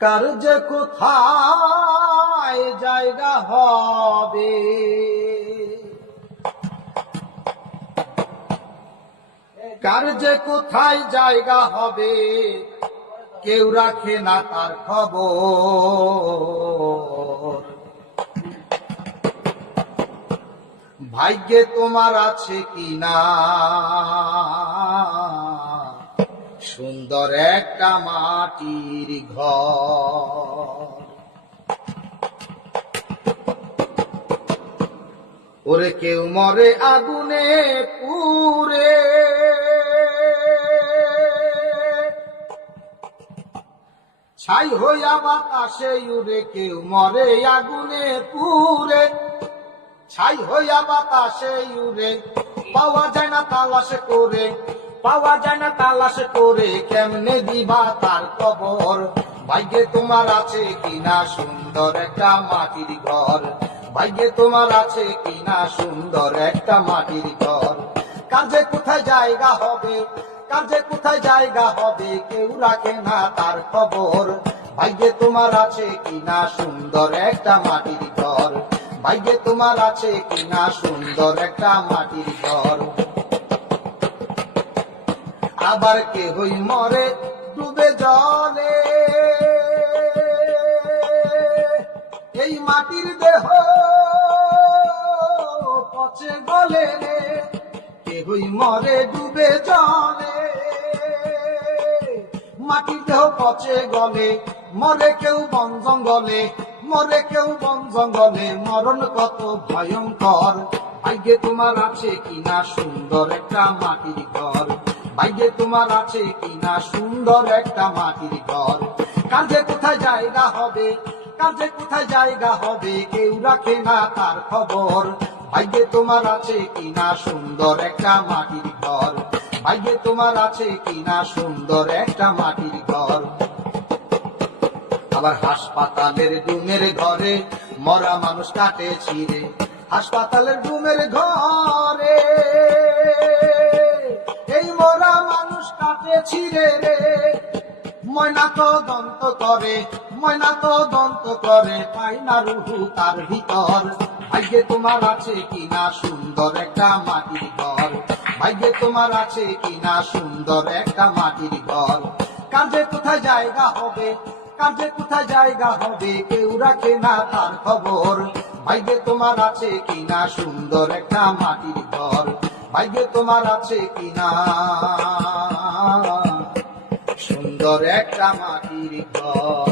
কার যে কোথায় জায়গা হবে, কার যে কোথায় জায়গা হবে, কেউ রাখে না তার খবর। ভাগ্যে তোমার আছে কিনা সুন্দর একটা মাটির ঘর। ওরে কেউ মরে আগুনে পুড়ে, ছাই হইয়া বাতাসে উড়ে। কেউ মরে আগুনে পুড়ে, ছাই হইয়া বাতাসে উড়ে। পাওয়া যায় না তালাশ করে, পাওয়া যায় না তালাশ করে, কেমনে দিবা তার কবর। ভাগ্যে তোমার আছে কিনা সুন্দর একটা মাটির ঘর, ভাগ্যে তোমার আছে কিনা সুন্দর একটা মাটির ঘর। কার যে কোথায় জায়গা হবে, কার যে কোথায় জায়গা হবে, কেউ রাখে না তার খবর। ভাগ্যে তোমার আছে কিনা সুন্দর একটা মাটির ঘর, ভাগ্যে তোমার আছে কিনা সুন্দর একটা মাটির ঘর। আবার কেহই মরে ডুবে জলে, এই মাটির দেহ পচে গলে রে। কেহই মরে ডুবে জলে, মাটির দেহ পচে গলে। মরে কেউ বন জঙ্গলে, মরে কেউ বন জঙ্গলে, মরণ কত ভয়ঙ্কর। ভাগ্যে তোমার আছে কিনা সুন্দর একটা মাটির ঘর, ভাগ্যে তোমার আছে কিনা সুন্দর একটা মাটির ঘর। কার যে কোথায় জায়গা হবে, কার যে কোথায় জায়গা হবে, কেউ রাখে না তার খবর। ভাগ্যে তোমার আছে কিনা সুন্দর একটা মাটির ঘর, ভাগ্যে তোমার আছে কিনা সুন্দর একটা মাটির ঘর। আবার হাসপাতালের ডুমের ঘরে মরা মানুষ কাটে ছিঁড়ে, হাসপাতালের ডুমের ঘরে এই মরা মানুষ কাটে ছিঁড়ে রে। ময়না তদন্ত করে, ময়না তদন্ত করে, পাই না রুহু তার ভিতর। ভাগ্যে তোমার আছে কিনা সুন্দর একটা মাটির ঘর, ভাগ্যে তোমার আছে কিনা সুন্দর একটা মাটির ঘর। কার যে কোথায় জায়গা হবে, কার যে কোথায় জায়গা হবে, কেউ রাখে না তার খবর। ভাগ্যে তোমার আছে কিনা সুন্দর একটা মাটির ঘর, ভাগ্যে তোমার আছে কিনা সুন্দর একটা মাটির ঘর।